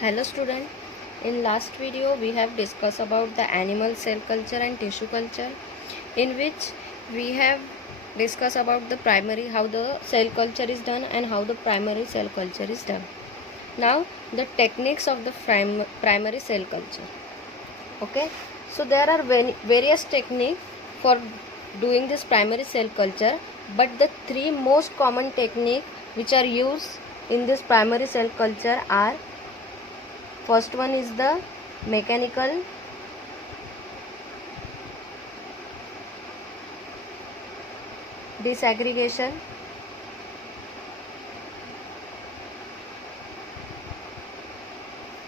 Hello student, in last video we have discussed about the animal cell culture and tissue culture, in which we have discussed about the primary, how the cell culture is done and how the primary cell culture is done. Now the techniques of the primary cell culture. Okay, so there are various techniques for doing this primary cell culture, but the three most common techniques which are used in this primary cell culture are: first one is the mechanical disaggregation,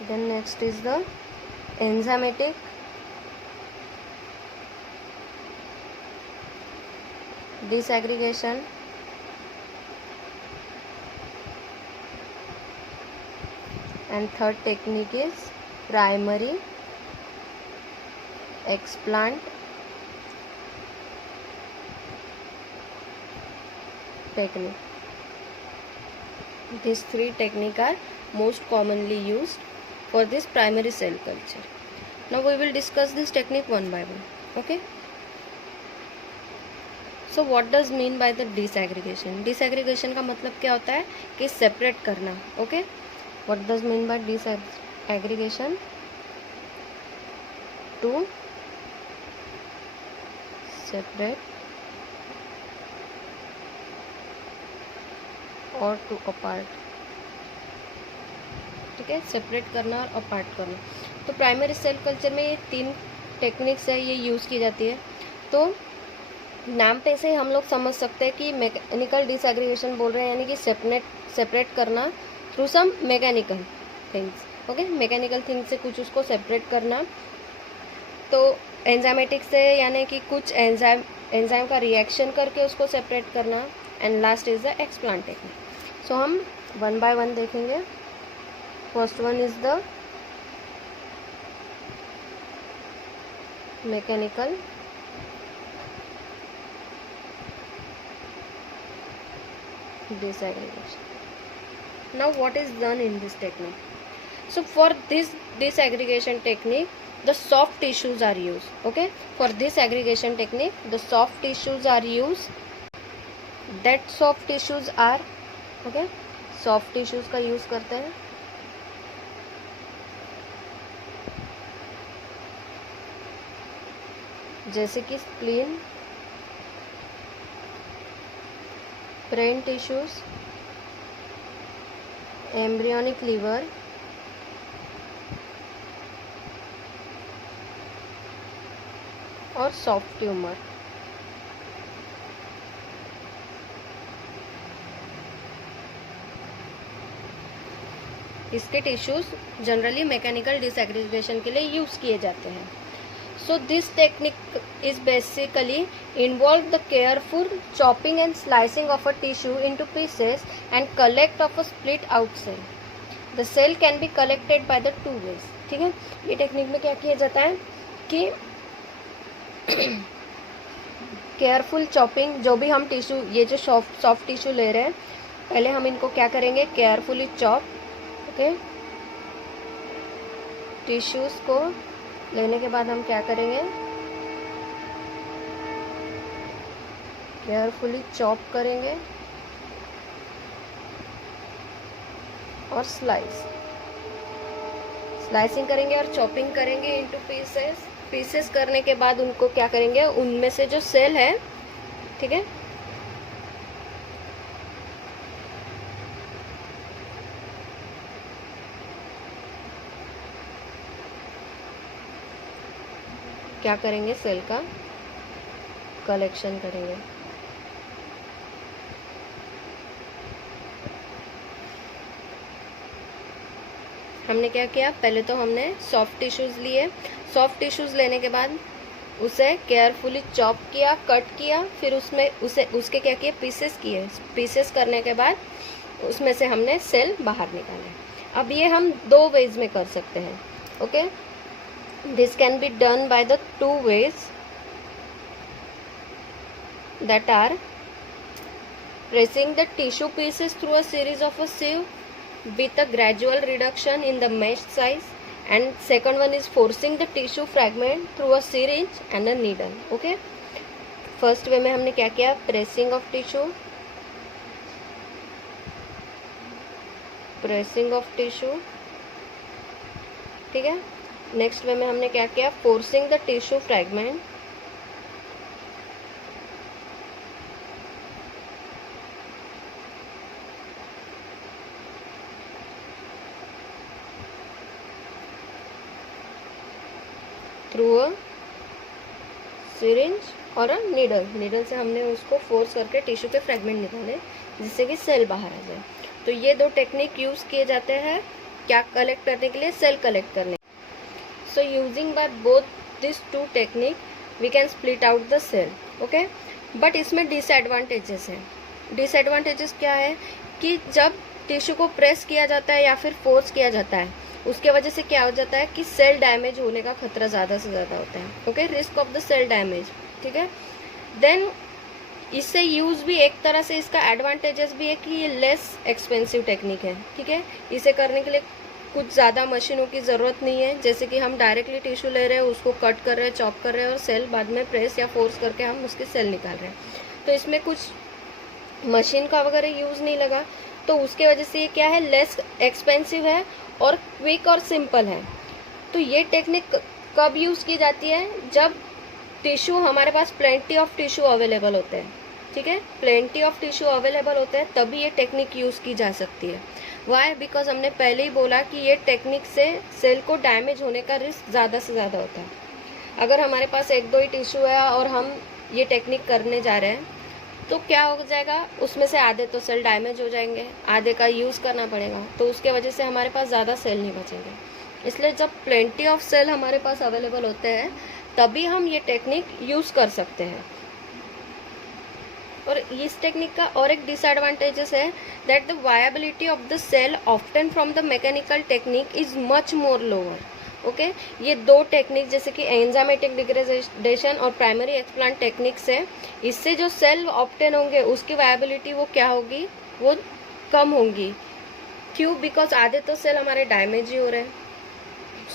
then next is the enzymatic disaggregation, and third technique is primary explant technique. These three techniques are most commonly used for this primary cell culture. Now we will discuss this technique one by one. Okay, so what does mean by the disaggregation? Disaggregation का मतलब क्या होता है कि separate करना. Okay, what does mean by disaggregation? To separate और to apart. ठीक है, सेपरेट करना और अपार्ट करना. तो प्राइमरी सेल कल्चर में ये तीन टेक्निक्स है, ये यूज़ की जाती है. तो नाम पे से हम लोग समझ सकते हैं कि मैकेनिकल डिसएग्रीगेशन बोल रहे हैं, यानी कि सेपरेट करना through some mechanical things. Okay, mechanical things से कुछ उसको सेपरेट करना. तो एंजाइमेटिक से यानी कि कुछ एंजाइम का रिएक्शन करके उसको सेपरेट करना. And last is the explant technique. So हम वन बाय वन देखेंगे. First one is the mechanical disaggregation. Now what is done in this technique? So for this disaggregation technique, the soft tissues are used. Okay, for this aggregation technique, the soft tissues are used. That soft tissues are, okay, soft tissues का use करते हैं. जैसे कि spleen, brain tissues, embryonic liver, और soft tumour. इसके tissues generally mechanical disaggregation के लिए use किए जाते हैं. So this technique is basically involve the careful chopping and slicing of a tissue into pieces and collect of a split out cell. The cell can be collected by the two ways. ठीक है, ये technique में क्या किया जाता है कि careful chopping, जो भी हम टिश्यू, ये जो सॉफ्ट टिश्यू ले रहे हैं, पहले हम इनको क्या करेंगे, केयरफुली चॉप. ओके, टिश्यूज को लेने के बाद हम क्या करेंगे, केयरफुली चॉप करेंगे और स्लाइसिंग करेंगे और चॉपिंग करेंगे इनटू पीसेस करने के बाद उनको क्या करेंगे, उनमें से जो सेल है, ठीक है, क्या करेंगे, सेल का कलेक्शन करेंगे. हमने क्या किया, पहले तो हमने सॉफ्ट टिश्यूज लिए. सॉफ्ट टिश्यूज लेने के बाद उसे केयरफुली चॉप किया, कट किया, फिर उसके क्या किए, पीसेस किए. पीसेस करने के बाद उसमें से हमने सेल बाहर निकाले. अब ये हम दो वेज में कर सकते हैं. Okay, this can be done by the two ways, that are pressing the tissue pieces through a series of a sieve with a gradual reduction in the mesh size, and second one is forcing the tissue fragment through a syringe and a needle. Okay, first way में हमने क्या किया, pressing of tissue, ठीक है. Next वे में हमने क्या किया, forcing the tissue fragment through a syringe और अ नीडल से हमने उसको फोर्स करके टिश्यू के फ्रैगमेंट निकाले जिससे कि सेल बाहर आ जाए. तो ये दो टेक्निक यूज़ किए जाते हैं क्या कलेक्ट करने के लिए, सेल कलेक्ट करने. So using by both this two technique we can split out the cell. Okay, but इसमें डिसएडवांटेजेस हैं. डिसएडवांटेजेस क्या है कि जब टिश्यू को प्रेस किया जाता है या फिर फोर्स किया जाता है, उसके वजह से क्या हो जाता है कि सेल डैमेज होने का खतरा ज़्यादा से ज़्यादा होता है. Okay, risk of the cell damage, ठीक है. देन इससे यूज़ भी एक तरह से इसका एडवांटेजेस भी है कि ये लेस एक्सपेंसिव टेक्निक है. ठीक है, इसे करने के लिए कुछ ज़्यादा मशीनों की ज़रूरत नहीं है. जैसे कि हम डायरेक्टली टिश्यू ले रहे हैं, उसको कट कर रहे हैं, चॉप कर रहे हैं और सेल बाद में प्रेस या फोर्स करके हम उसके सेल निकाल रहे हैं. तो इसमें कुछ मशीन का वगैरह यूज़ नहीं लगा, तो उसके वजह से ये क्या है, लेस एक्सपेंसिव है और क्विक और सिंपल है. तो ये टेक्निक कब यूज़ की जाती है, जब टिश्यू हमारे पास प्लेंटी ऑफ टिश्यू अवेलेबल होते हैं. ठीक है, प्लेंटी ऑफ टिश्यू अवेलेबल होते हैं तभी ये टेक्निक यूज़ की जा सकती है. वाई, बिकॉज हमने पहले ही बोला कि ये टेक्निक से सेल को डैमेज होने का रिस्क ज़्यादा से ज़्यादा होता है. अगर हमारे पास एक दो ही टिश्यू है और हम ये टेक्निक करने जा रहे हैं तो क्या हो जाएगा, उसमें से आधे तो सेल डैमेज हो जाएंगे, आधे का यूज़ करना पड़ेगा, तो उसके वजह से हमारे पास ज़्यादा सेल नहीं बचेंगे. इसलिए जब प्लेंटी ऑफ सेल हमारे पास अवेलेबल होते हैं तभी हम ये टेक्निक यूज़ कर सकते हैं. और इस टेक्निक का और एक डिसएडवांटेजेस है that the viability of the cell often from the mechanical technique is much more lower. Okay, ये दो टेक्निक जैसे कि एंजाइमेटिक डिग्रेडेशन और प्राइमरी एक्सप्लांट टेक्निक से इससे जो सेल ऑप्टेन होंगे उसकी वायबिलिटी वो क्या होगी, वो कम होंगी. क्यों, बिकॉज आधे तो सेल हमारे डैमेज ही हो रहे हैं.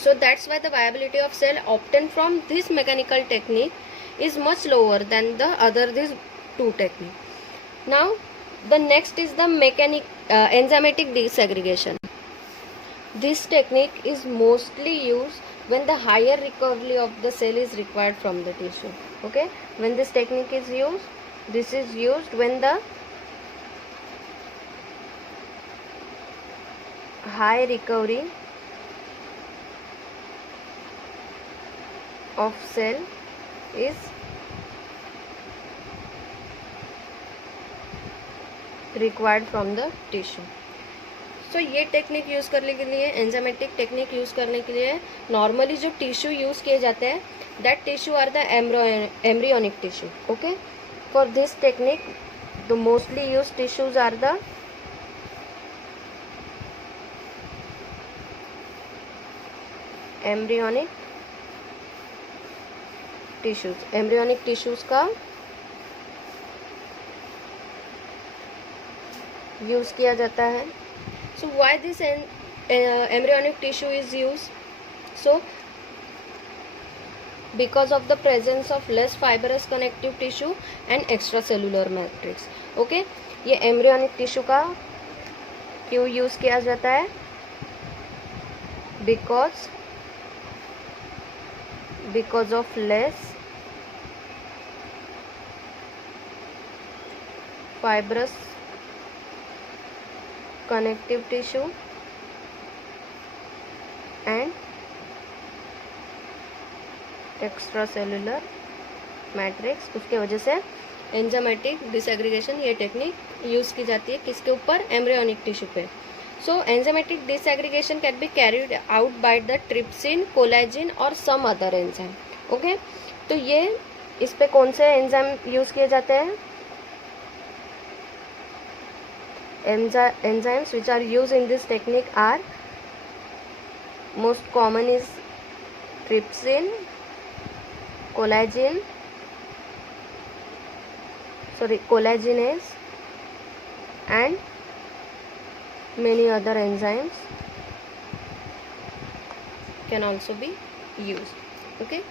So that's why the viability of cell obtained from this mechanical technique is much lower than the other these two technique. Now the next is the enzymatic desegregation. This technique is mostly used when the higher recovery of the cell is required from the tissue. Okay, when this technique is used, this is used when the high recovery of cell is required from the tissue. So ये technique use करने के लिए, enzymatic technique use करने के लिए normally जो tissue use किए जाते हैं that tissue are the embryonic tissue. Okay, for this technique the mostly use tissues are the embryonic tissues. Embryonic tissues का यूज़ किया जाता है. So why this embryonic tissue is used? So because of the presence of less fibrous connective tissue and extracellular matrix. Okay, ये embryonic tissue का क्यों use किया जाता है, because of less fibrous connective tissue and extracellular matrix. उसके वजह से enzymatic disaggregation ये टेक्निक यूज़ की जाती है किसके ऊपर, एम्ब्रियोनिक टिश्यू पे. So enzymatic disaggregation can be carried out by the trypsin, collagen और सम अदर एंजाइम. ओके, तो ये इस पे कौन से एंजाइम यूज़ किए जाते हैं, enzymes which are used in this technique are most common is trypsin, collagenase and many other enzymes can also be used. Okay,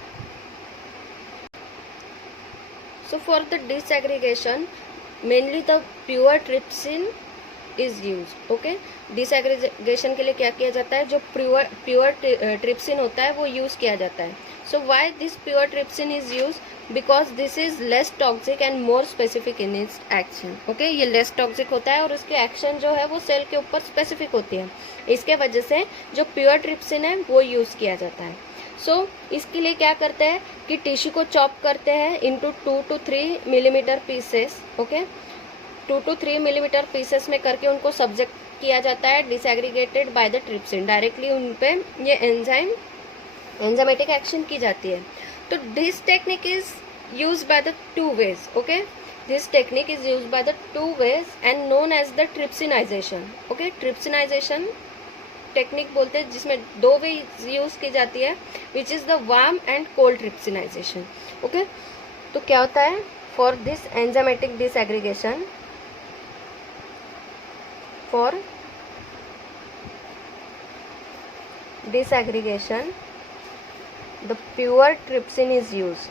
so for the disaggregation, mainly the pure trypsin is used. Okay, disaggregation के लिए क्या किया जाता है, जो pure trypsin होता है वो यूज किया जाता है. So why this pure trypsin is use, because this is less toxic and more specific in its action. Okay, ये लेस टॉक्सिक होता है और इसकी एक्शन जो है वो सेल के ऊपर स्पेसिफिक होती है. इसके वजह से जो प्योर ट्रिप्सिन है वो यूज किया जाता है. सो इसके लिए क्या करते हैं कि टिश्यू को चॉप करते हैं into 2 to 3 millimetre pieces. Okay, 2 to 3 millimetre pieces में करके उनको सब्जेक्ट किया जाता है disaggregated by the trypsin. Directly उन पे ये एंजाइमेटिक एक्शन की जाती है. तो this technique is use by the 2 ways. Okay, this technique is use by the 2 ways and known as the trypsinization. Okay, trypsinization technique बोलते हैं जिसमें 2 वे यूज की जाती है, which is the warm and cold trypsinization. Okay, तो क्या होता है, for this enzymatic disaggregation, for disaggregation the pure trypsin is used.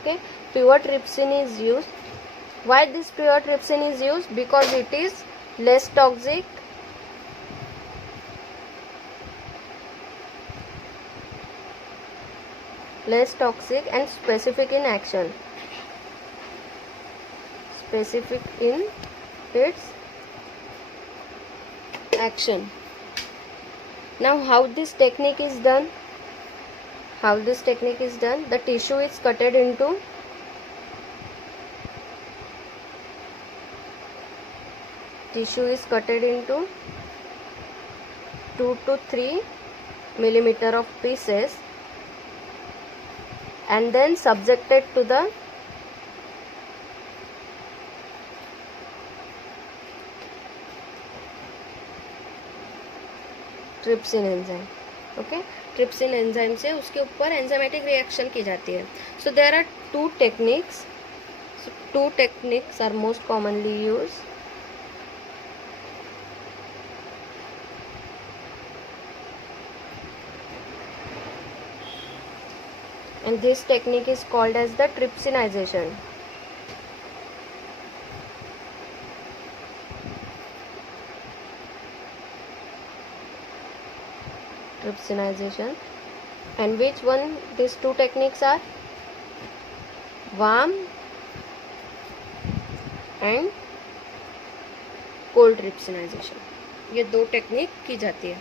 Okay, pure trypsin is used. Why this pure trypsin is used? Because it is less toxic, and specific in action. Specific in its action. Now how this technique is done? The tissue is cutted into tissue is cutted into 2 to 3 millimeter of pieces and then subjected to the trypsin enzyme. Okay, trypsin enzyme से उसके ऊपर enzymatic reaction की जाती है. So there are two techniques are most commonly use. And this technique is called as the trypsinization. And which one these two techniques are? Warm and cold trypsinization. ये 2 technique की जाती है.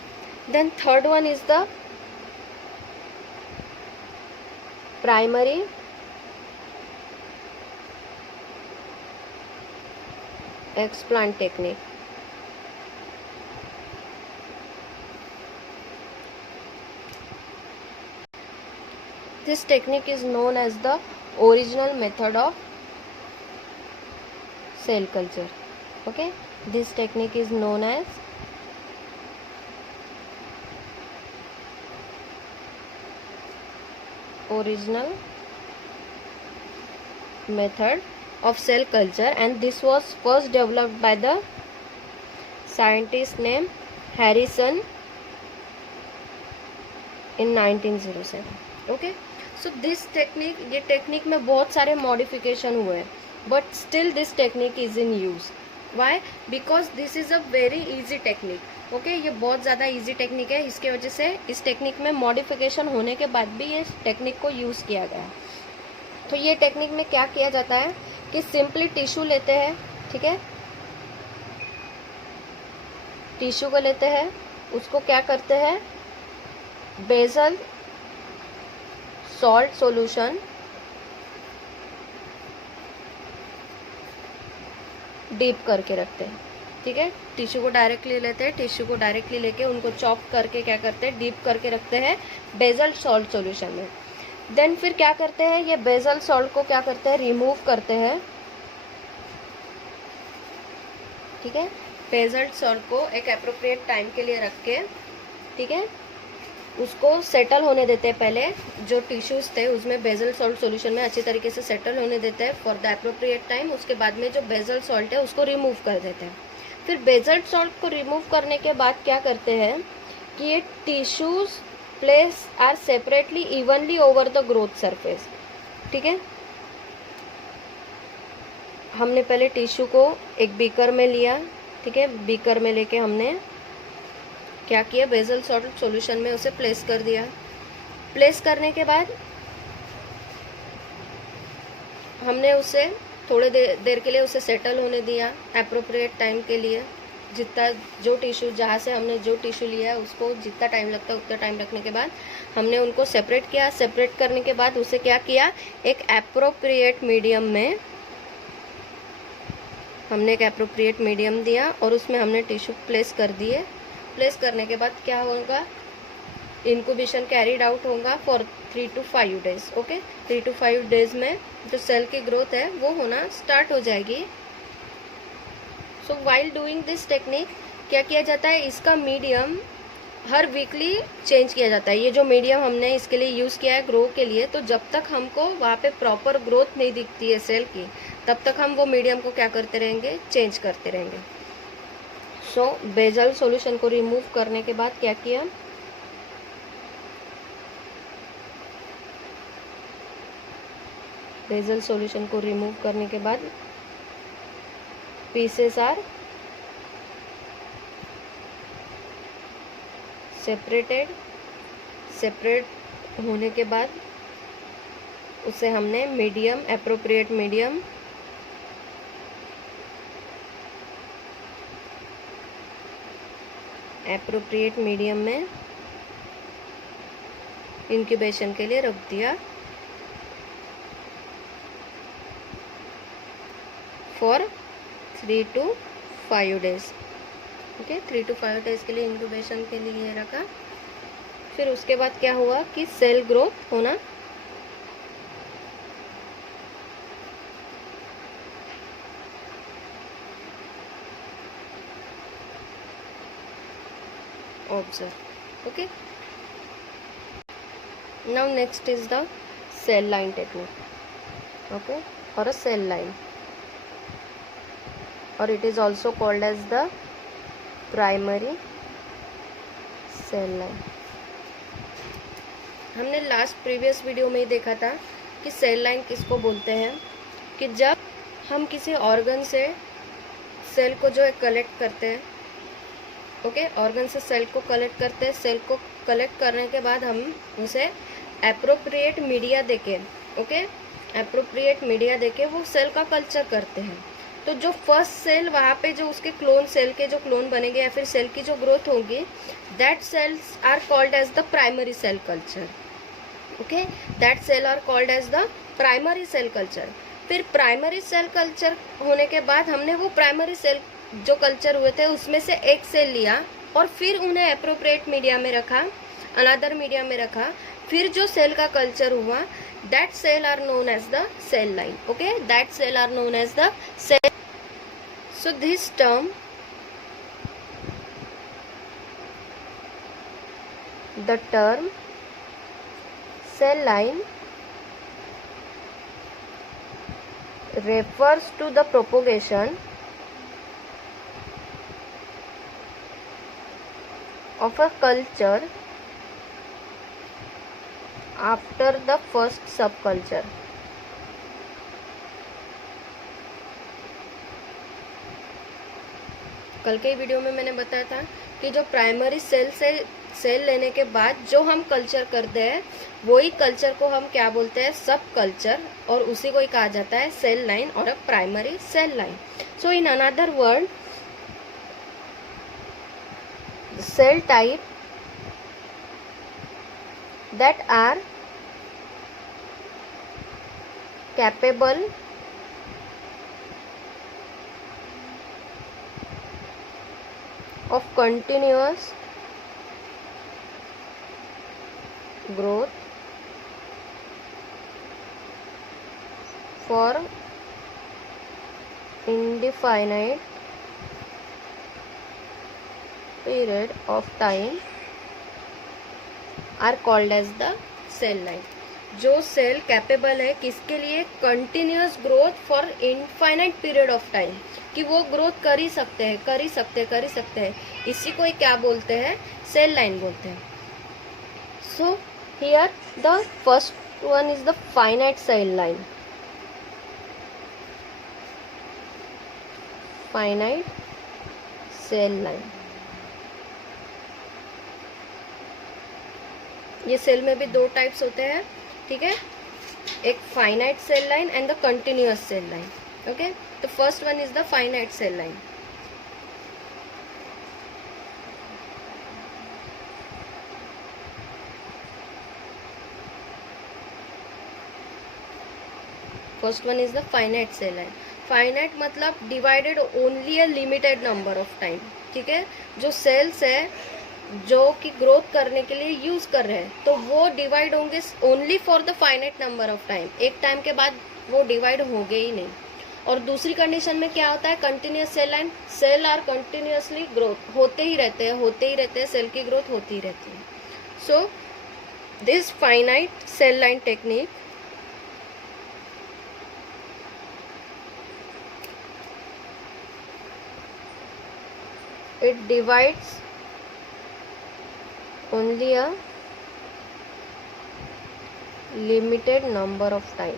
Then third one is the primary explant technique. This technique is known as the original method of cell culture. Okay, this technique is known as original method of cell culture, and this was first developed by the scientist named Harrison in 1907. Okay, so this technique, ये technique में बहुत सारे modification हुए हैं, but still this technique is in use. Why? Because this is a very easy technique. Okay, ये बहुत ज़्यादा easy technique है, इसके वजह से इस टेक्निक में मॉडिफिकेशन होने के बाद भी ये टेक्निक को यूज़ किया गया. तो ये टेक्निक में क्या किया जाता है कि सिंपली टिश्यू लेते हैं. ठीक है, टिश्यू को लेते हैं, उसको क्या करते हैं, बेसल सॉल्ट सॉल्यूशन डीप करके रखते हैं. ठीक है, टिश्यू को डायरेक्टली लेते हैं, टिश्यू को डायरेक्टली लेके उनको चॉप करके क्या करते हैं, डीप करके रखते हैं बेसल सॉल्ट सॉल्यूशन में. देन फिर क्या करते हैं, ये बेसल सॉल्ट को क्या करते हैं, रिमूव करते हैं. ठीक है, बेसल सॉल्ट को एक अप्रोप्रिएट टाइम के लिए रख के, ठीक है, उसको सेटल होने देते हैं। पहले जो टिश्यूज़ थे उसमें बेजल सॉल्ट सॉल्यूशन में अच्छी तरीके से सेटल होने देते हैं फॉर द अप्रोप्रिएट टाइम। उसके बाद में जो बेजल सॉल्ट है उसको रिमूव कर देते हैं। फिर बेजल सॉल्ट को रिमूव करने के बाद क्या करते हैं कि ये tissues place are separately evenly over the growth surface. ठीक है, हमने पहले टिश्यू को एक बीकर में लिया। ठीक है, बीकर में लेके हमने क्या किया, बेजल सॉल्ट सॉल्यूशन में उसे प्लेस कर दिया। प्लेस करने के बाद हमने उसे थोड़े देर के लिए उसे सेटल होने दिया अप्रोप्रिएट टाइम के लिए। जितना जो टिश्यू जहाँ से हमने जो टिश्यू लिया है उसको जितना टाइम लगता है उतना टाइम रखने के बाद हमने उनको सेपरेट किया। सेपरेट करने के बाद उसे क्या किया, एक अप्रोप्रिएट मीडियम में हमने एक अप्रोप्रिएट मीडियम दिया और उसमें हमने टिश्यू प्लेस कर दिए। प्लेस करने के बाद क्या होगा, इंक्यूबेशन कैरीड आउट होगा for 3 to 5 days। Okay, 3 to 5 days में जो सेल की ग्रोथ है वो होना स्टार्ट हो जाएगी। So while doing this technique क्या किया जाता है, इसका मीडियम हर वीकली चेंज किया जाता है। ये जो मीडियम हमने इसके लिए यूज़ किया है ग्रो के लिए, तो जब तक हमको वहाँ पे प्रॉपर ग्रोथ नहीं दिखती है सेल की, तब तक हम वो मीडियम को क्या करते रहेंगे, चेंज करते रहेंगे। सो बेजल सॉल्यूशन को रिमूव करने के बाद क्या किया, बेजल सॉल्यूशन को रिमूव करने के बाद पीसेस आर सेपरेटेड। सेपरेट होने के बाद उसे हमने मीडियम अप्रोप्रिएट मीडियम में इंक्यूबेशन के लिए रख दिया for 3 to 5 days। Okay, 3 to 5 days के लिए इंक्यूबेशन के लिए रखा। फिर उसके बाद क्या हुआ कि सेल ग्रोथ होना observe. Okay, now next is the cell line technique. Okay, और अ सेल लाइन, और it is also called as the primary cell line. हमने लास्ट प्रीवियस वीडियो में ही देखा था कि सेल लाइन किसको बोलते हैं, कि जब हम किसी ऑर्गन से सेल को जो है कलेक्ट करते हैं। ओके, ऑर्गन से सेल को कलेक्ट करते हैं। सेल को कलेक्ट करने के बाद हम उसे एप्रोप्रिएट मीडिया देके, ओके, एप्रोप्रिएट मीडिया देके वो सेल का कल्चर करते हैं। तो जो फर्स्ट सेल वहाँ पे जो उसके क्लोन सेल के जो क्लोन बनेंगे या फिर सेल की जो ग्रोथ होगी, that cells are called as the primary cell culture. Okay, that cell are called as the primary cell culture. फिर प्राइमरी सेल कल्चर होने के बाद हमने वो प्राइमरी सेल जो कल्चर हुए थे उसमें से एक सेल लिया और फिर उन्हें एप्रोप्रिएट मीडिया में रखा, अनदर मीडिया में रखा। फिर जो सेल का कल्चर हुआ, that cell are known as the cell line. Okay, that cell are known as the cell. So this term, the term cell line refers to the propagation of a culture after the first subculture। कल के video में मैंने बताया था कि जो primary cell से cell लेने के बाद जो हम कल्चर करते हैं वही कल्चर को हम क्या बोलते हैं, सब कल्चर, और उसी को ही कहा जाता है सेल लाइन और a primary cell line. So in another word, cell type that are capable of continuous growth for indefinite period of time are called as the cell line. जो सेल कैपेबल है किसके लिए, continuous growth for infinite period of time, कि वो growth कर ही सकते हैं, कर ही सकते हैं, इसी को क्या बोलते हैं, सेल लाइन बोलते हैं। So here the first one is the finite cell line. Finite cell line, ये सेल में भी दो टाइप्स होते हैं, ठीक है, एक finite cell line and the continuous cell line. Okay, तो first one is the finite cell line. First one is the finite cell line. Finite मतलब divided only a limited number of time, ठीक है। जो sales है जो कि growth करने के लिए यूज कर रहे हैं, तो वो डिवाइड होंगे only for the finite number of time, एक टाइम के बाद वो डिवाइड होंगे ही नहीं। और दूसरी कंडीशन में क्या होता है, continuous cell line, cell are continuously growth, होते ही रहते हैं, सेल की ग्रोथ होती ही रहती है। So this finite cell line technique it divides only a limited number of time,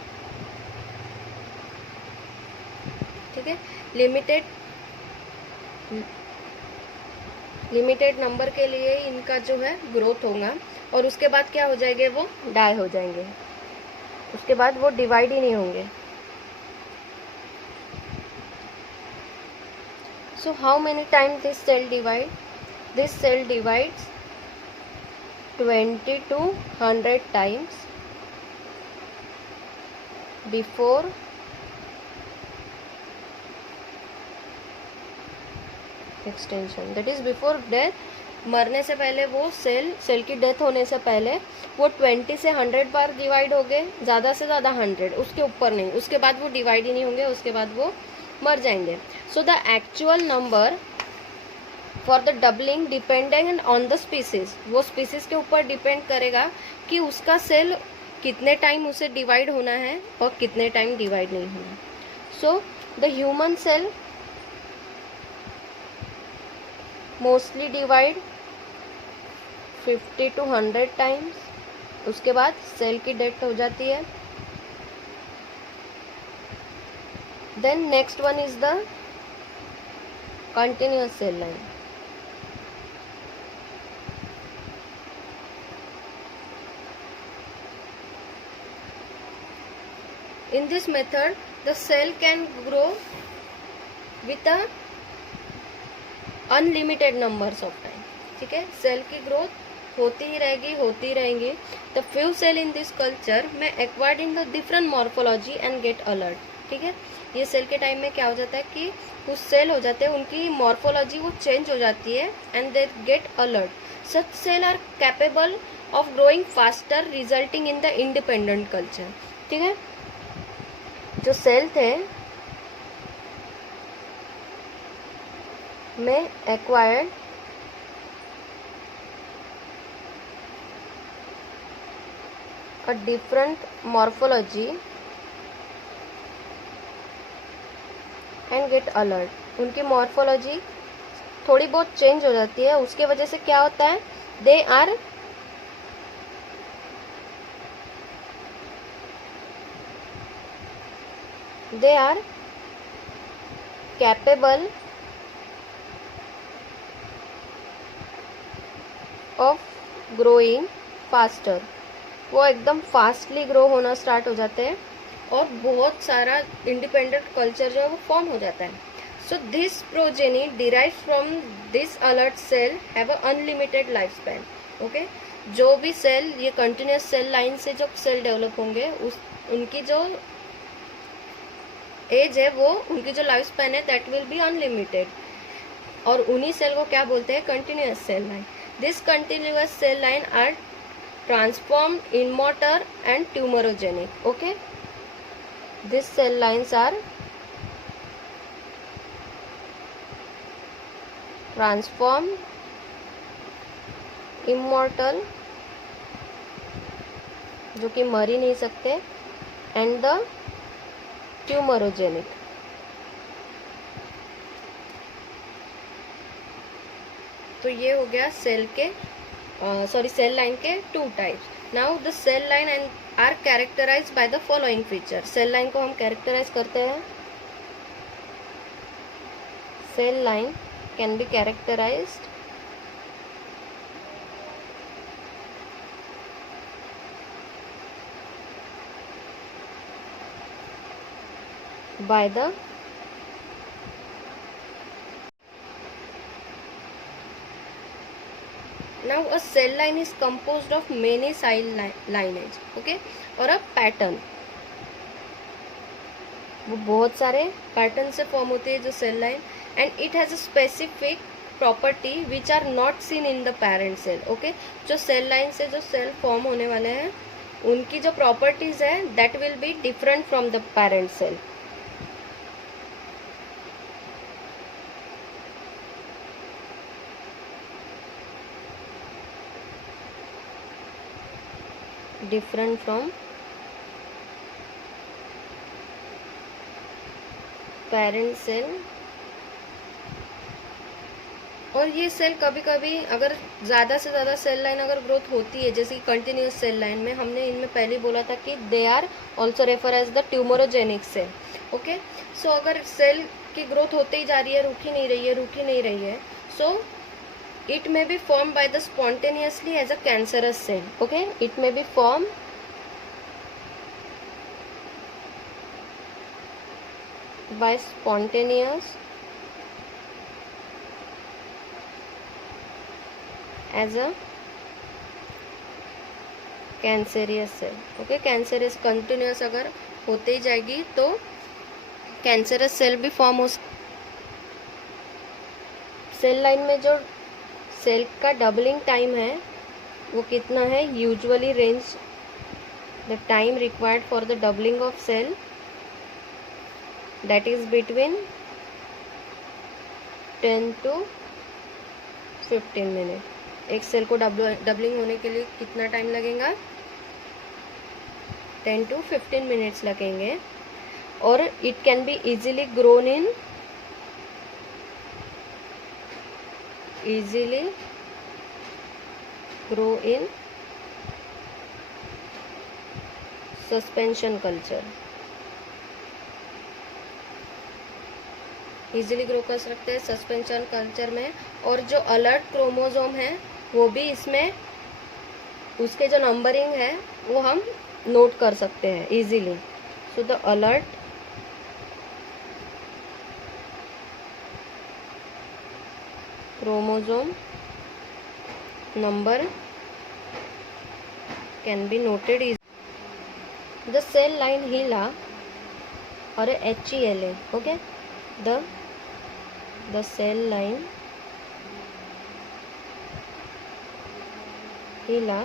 ठीक है। लिमिटेड नंबर के लिए इनका जो है ग्रोथ होगा, और उसके बाद क्या हो जाएंगे, वो डाई हो जाएंगे, उसके बाद वो डिवाइड ही नहीं होंगे। So how many times this cell divide? This cell divides 20 to 100 times before extension, that is before death। मरने से पहले वो सेल की डेथ होने से पहले वो 20 से 100 बार डिवाइड हो गए, ज़्यादा से ज़्यादा 100, उसके ऊपर नहीं, उसके बाद वो डिवाइड ही नहीं होंगे, उसके बाद वो मर जाएंगे। So the actual number for the doubling depending on the species, वो स्पीसीज के ऊपर डिपेंड करेगा कि उसका सेल कितने टाइम उसे डिवाइड होना है और कितने टाइम डिवाइड नहीं होना। So the human cell mostly divide 50 to 100 times, उसके बाद सेल की डेथ हो जाती है। Then next one is the continuous cell line. In this method, the cell can grow with a unlimited numbers of time, ठीक है। Cell की growth होती ही रहेंगी। The few cell in this culture may acquired in the different morphology and get alert, ठीक है। ये cell के time में क्या हो जाता है कि कुछ सेल हो जाते हैं, उनकी मॉर्फोलॉजी वो चेंज हो जाती है and they get alert. Such cell are capable of growing faster resulting in the independent culture, ठीक है। जो सेल थे में acquired a different morphology and get alert, उनकी मॉर्फोलॉजी थोड़ी बहुत चेंज हो जाती है, उसके वजह से क्या होता है, they are capable of growing faster, वो एकदम फास्टली ग्रो होना स्टार्ट हो जाते हैं और बहुत सारा इंडिपेंडेंट कल्चर जो है वो फॉर्म हो जाता है। So this progeny derive from this alert cell have a unlimited life span, okay. जो भी सेल ये कंटिन्यूस सेल लाइन से जो सेल डेवलप होंगे उनकी जो एज है, वो उनकी जो लाइफ स्पैन है दैट विल बी अनलिमिटेड, और उन्हीं सेल को क्या बोलते हैं, continuous cell line. This continuous cell line are transformed, immortal and tumorigenic, okay. These cell lines are transformed, immortal जो कि मर ही नहीं सकते, एंड द ट्यूमरोजेनिक। तो ये हो गया सेल के सेल लाइन के two types. Now the cell line and are characterise by the following feature. Cell line को हम कैरेक्टराइज करते हैं। Cell line can be characterised by the now a cell line is composed of many cell lineage, okay, और a pattern, वो बहुत सारे pattern से form होती है जो cell line, and it has a specific property which are not seen in the parent cell, okay. जो cell line से जो सेल फॉर्म होने वाले हैं उनकी जो प्रॉपर्टीज है that will be different from the parent cell. Different from parent cell. और ये सेल कभी कभी अगर ज़्यादा से ज़्यादा सेल लाइन अगर ग्रोथ होती है, जैसे कि कंटिन्यूस सेल लाइन में हमने इनमें पहले बोला था कि they are also refer as the tumorigenic cell, okay. So अगर सेल की ग्रोथ होती ही जा रही है, रुकी नहीं रही है, सो it may be formed by the spontaneously as a cancerous cell, okay, it may be formed by spontaneous as a cancerous cell, okay। cancerous continuous अगर होते ही जाएगी तो cancerous cell भी फॉर्म हो। सेल लाइन में जो सेल का doubling time है वो कितना है, usually range the time required for the doubling of cell that is between 10 to 15 minute. एक सेल को डबलिंग होने के लिए कितना टाइम लगेगा, 10 to 15 मिनट्स लगेंगे। और it can be easily grown in easily grow in suspension culture, easily grow कर सकते हैं सस्पेंशन कल्चर में। और जो अलर्ट क्रोमोसोम है वो भी इसमें उसके जो नंबरिंग है वो हम नोट कर सकते हैं easily. So the alert chromosome number can be noted easily. The cell line HeLa or HeLa, okay, the cell line HeLa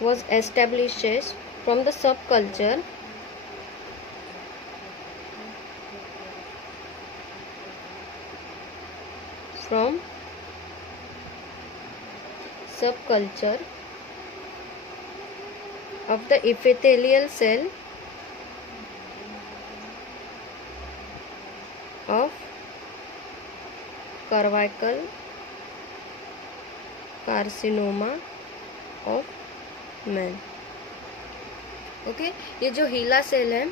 was established from the subculture of the epithelial cell of cervical carcinoma of man, okay. ये जो हीला cell है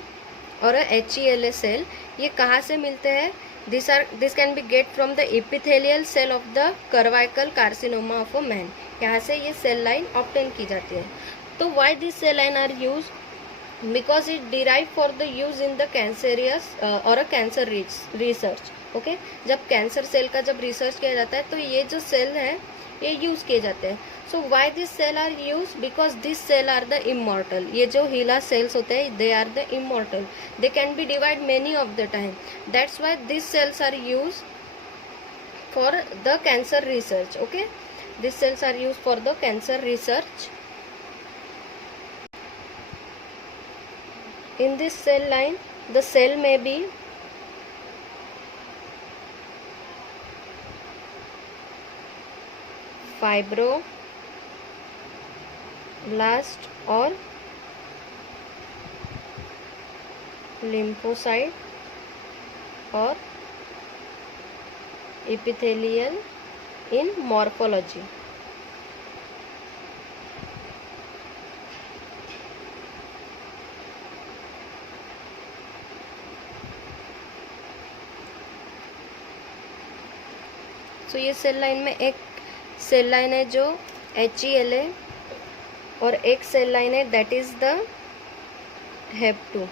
और HeLa cell ये कहाँ से मिलते हैं, this can be get from the epithelial cell of the cervical carcinoma of a man. यहाँ से ये सेल लाइन ऑब्टेन की जाती है। तो why this cell line are use, because it derive for the use in the cancerous और a cancer research, okay. जब cancer cell का जब रिसर्च किया जाता है तो ये जो सेल है ये यूज किए जाते हैं। So why this cell are use, because this cell are the immortal. ये जो हीला सेल्स होते हैं they are the immortal, they can be divide many of the time, that's why this cells are use for the cancer research, okay. This cells are use for the cancer research. In this cell line, the cell may be fibro blast और lymphocyte और epithelial in morphology. सो ये cell line में एक cell line है जो HEL है और एक सेल लाइन है that is the HEP2.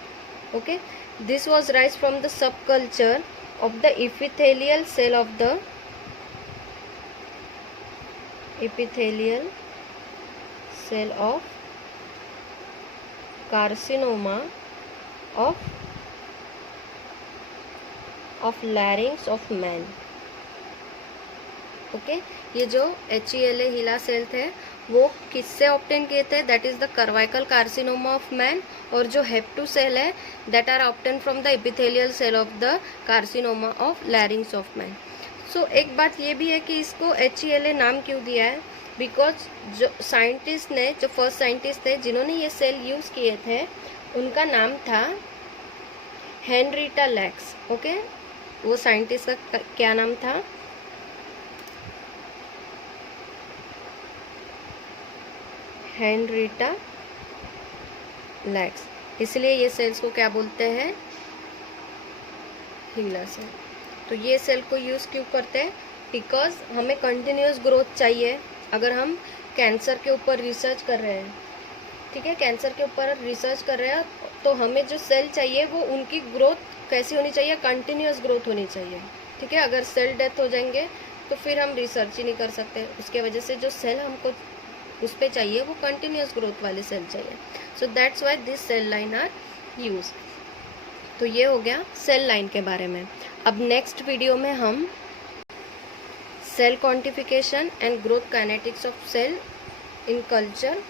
Okay, this was rise from the sub culture of the epithelial cell of the epithelial cell of carcinoma of larynx of man. Okay, ये जो HEL हिला cell थे वो किससे obtain किए थे? That is the cervical carcinoma of man. और जो HEP2 सेल है that are obtain from the epithelial cell of the carcinoma of larynx of man. So एक बात ये भी है कि इसको HEL नाम क्यों दिया है? बिकॉज जो साइंटिस्ट ने, जो फर्स्ट साइंटिस्ट थे जिन्होंने ये सेल यूज़ किए थे, उनका नाम था हेनरीटा लैक्स। ओके, वो साइंटिस्ट का क्या नाम था? हेनरीटा लैक्स। इसलिए ये सेल्स को क्या बोलते हैं? हिला सेल। तो ये सेल को यूज़ क्यों करते हैं? बिकॉज हमें कंटिन्यूस ग्रोथ चाहिए। अगर हम कैंसर के ऊपर रिसर्च कर रहे हैं, ठीक है, कैंसर के ऊपर रिसर्च कर रहे हैं, तो हमें जो सेल चाहिए वो उनकी ग्रोथ कैसी होनी चाहिए? कंटिन्यूस ग्रोथ होनी चाहिए। ठीक है, अगर सेल डेथ हो जाएंगे तो फिर हम रिसर्च ही नहीं कर सकते। उसके वजह से जो सेल हमको उस पर चाहिए वो कंटिन्यूस ग्रोथ वाले सेल चाहिए। So that's why this cell line are use. तो ये हो गया सेल लाइन के बारे में। अब नेक्स्ट वीडियो में हम cell quantification and growth kinetics of cell in culture